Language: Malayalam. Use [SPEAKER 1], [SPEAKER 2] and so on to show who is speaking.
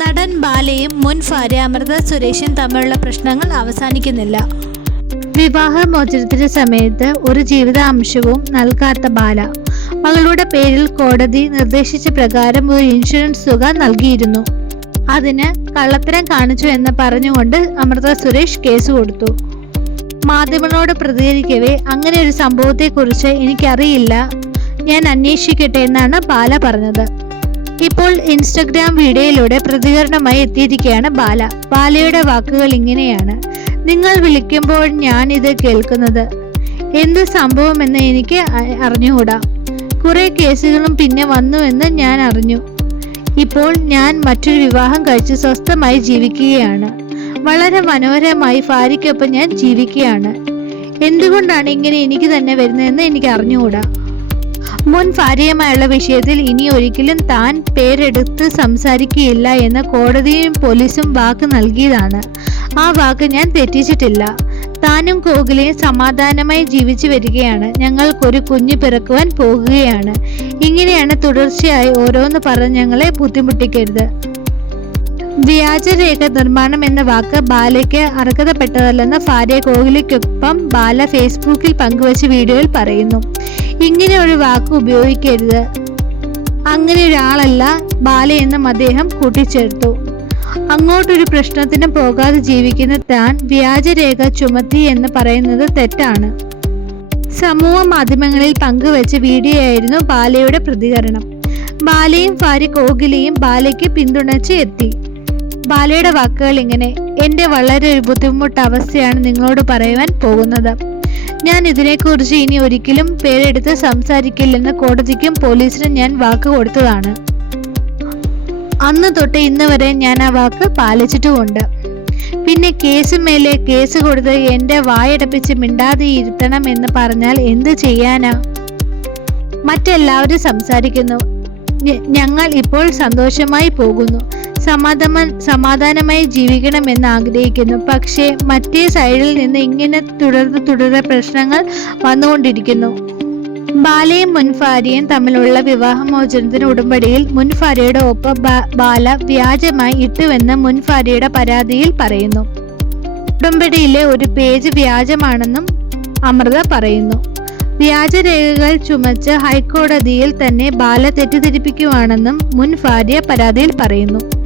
[SPEAKER 1] നടൻ ബാലയും മുൻ ഭാര്യ അമൃത സുരേഷും തമ്മിലുള്ള പ്രശ്നങ്ങൾ അവസാനിക്കുന്നില്ല. വിവാഹമോചനത്തിന്റെ സമയത്ത് ഒരു ജീവിതാംശവും നൽകാത്ത ബാല. മകളുടെ പേരിൽ കോടതി നിർദ്ദേശിച്ച പ്രകാരം ഒരു ഇൻഷുറൻസ് തുക നൽകിയിരുന്നു. അതിന് കള്ളത്തരം കാണിച്ചു എന്ന് പറഞ്ഞുകൊണ്ട് അമൃത സുരേഷ് കേസ് കൊടുത്തു. മാധ്യമങ്ങളോട് പ്രതികരിക്കവേ അങ്ങനെ ഒരു സംഭവത്തെക്കുറിച്ച് എനിക്കറിയില്ല. ഞാൻ അന്വേഷിക്കട്ടെ എന്നാണ് ബാല പറഞ്ഞത്. ഇപ്പോൾ ഇൻസ്റ്റഗ്രാം വീഡിയോയിലൂടെ പ്രതികരണമായി എത്തിയിരിക്കുകയാണ് ബാല. ബാലയുടെ വാക്കുകൾ ഇങ്ങനെയാണ്. നിങ്ങൾ വിളിക്കുമ്പോൾ ഞാൻ ഇത് കേൾക്കുന്നത്. എന്ത് സംഭവമെന്ന് എനിക്ക് അറിഞ്ഞുകൂടാ. കുറെ കേസുകളും പിന്നെ വന്നുവെന്ന് ഞാൻ അറിഞ്ഞു. ഇപ്പോൾ ഞാൻ മറ്റൊരു വിവാഹം കഴിച്ച് സ്വസ്ഥമായി ജീവിക്കുകയാണ്. വളരെ മനോഹരമായി ഭാര്യയ്ക്കൊപ്പം ഞാൻ ജീവിക്കുകയാണ്. എന്തുകൊണ്ടാണ് ഇങ്ങനെ എനിക്ക് തന്നെ വരുന്നതെന്ന് എനിക്ക് അറിഞ്ഞുകൂടാ. മുൻ ഭാര്യയുമായുള്ള വിഷയത്തിൽ ഇനി ഒരിക്കലും താൻ പേരെടുത്ത് സംസാരിക്കുകയില്ല എന്ന് കോടതിയും പോലീസും വാക്ക് നൽകിയതാണ്. ആ വാക്ക് ഞാൻ തെറ്റിച്ചിട്ടില്ല. താനും കോകിലയും സമാധാനമായി ജീവിച്ചു വരികയാണ്. ഞങ്ങൾക്കൊരു കുഞ്ഞ് പിറക്കുവാൻ പോകുകയാണ്. ഇങ്ങനെയാണ് തുടർച്ചയായി ഓരോന്ന് പറഞ്ഞ് ഞങ്ങളെ ബുദ്ധിമുട്ടിക്കരുത്. വ്യാജരേഖ നിർമ്മാണം എന്ന വാക്ക് ബാലയ്ക്ക് അർഹതപ്പെട്ടതല്ലെന്ന് ഭാര്യ കോഹ്ലിക്കൊപ്പം ബാല ഫേസ്ബുക്കിൽ പങ്കുവച്ച വീഡിയോയിൽ പറയുന്നു. ഇങ്ങനെ ഒരു വാക്ക് ഉപയോഗിക്കരുത്. അങ്ങനെ ഒരാളല്ല ബാലയെന്നും അദ്ദേഹം കൂട്ടിച്ചേർത്തു. അങ്ങോട്ടൊരു പ്രശ്നത്തിനും പോകാതെ ജീവിക്കുന്ന താൻ വ്യാജരേഖ ചുമത്തി എന്ന് പറയുന്നത് തെറ്റാണ്. സമൂഹ മാധ്യമങ്ങളിൽ പങ്കുവച്ച വീഡിയോ ആയിരുന്നു ബാലയുടെ പ്രതികരണം. ബാലയും ഫാരി കോകിലയും ബാലയ്ക്ക് പിന്തുണച്ച് എത്തി. ബാലയുടെ വാക്കുകൾ ഇങ്ങനെ എന്റെ വളരെ ഒരു ബുദ്ധിമുട്ട് അവസ്ഥയാണ് നിങ്ങളോട് പറയുവാൻ പോകുന്നത്. ഞാൻ ഇതിനെക്കുറിച്ച് ഇനി ഒരിക്കലും പേരെടുത്ത് സംസാരിക്കില്ലെന്ന് കോടതിക്കും പോലീസിനും ഞാൻ വാക്ക് കൊടുത്തതാണ്. അന്ന് തൊട്ട് ഇന്ന് വരെ ഞാൻ ആ വാക്ക് പാലിച്ചിട്ടുമുണ്ട്. പിന്നെ കേസ് മേലെ കേസ് കൊടുത്ത് എന്റെ വായടപ്പിച്ച് മിണ്ടാതെ ഇരുത്തണം എന്ന് പറഞ്ഞാൽ എന്ത് ചെയ്യാനാ? മറ്റെല്ലാവരും സംസാരിക്കുന്നു. ഞങ്ങൾ ഇപ്പോൾ സന്തോഷമായി പോകുന്നു. സമാധാന സമാധാനമായി ജീവിക്കണമെന്ന് ആഗ്രഹിക്കുന്നു. പക്ഷേ മറ്റേ സൈഡിൽ നിന്ന് ഇങ്ങനെ തുടർന്ന് തുടരെ പ്രശ്നങ്ങൾ വന്നുകൊണ്ടിരിക്കുന്നു. ബാലയും മുൻഫാരിയും തമ്മിലുള്ള വിവാഹമോചനത്തിന് ഉടമ്പടിയിൽ മുൻഫാരിയുടെ ഒപ്പം ബാല വ്യാജമായി ഇട്ടുവെന്ന് മുൻഫാരിയുടെ പരാതിയിൽ പറയുന്നു. ഉടമ്പടിയിലെ ഒരു പേജ് വ്യാജമാണെന്നും അമൃത പറയുന്നു. വ്യാജരേഖകൾ ചുമച്ച് ഹൈക്കോടതിയിൽ തന്നെ ബാല തെറ്റിദ്ധരിപ്പിക്കുവാണെന്നും മുൻ പരാതിയിൽ പറയുന്നു.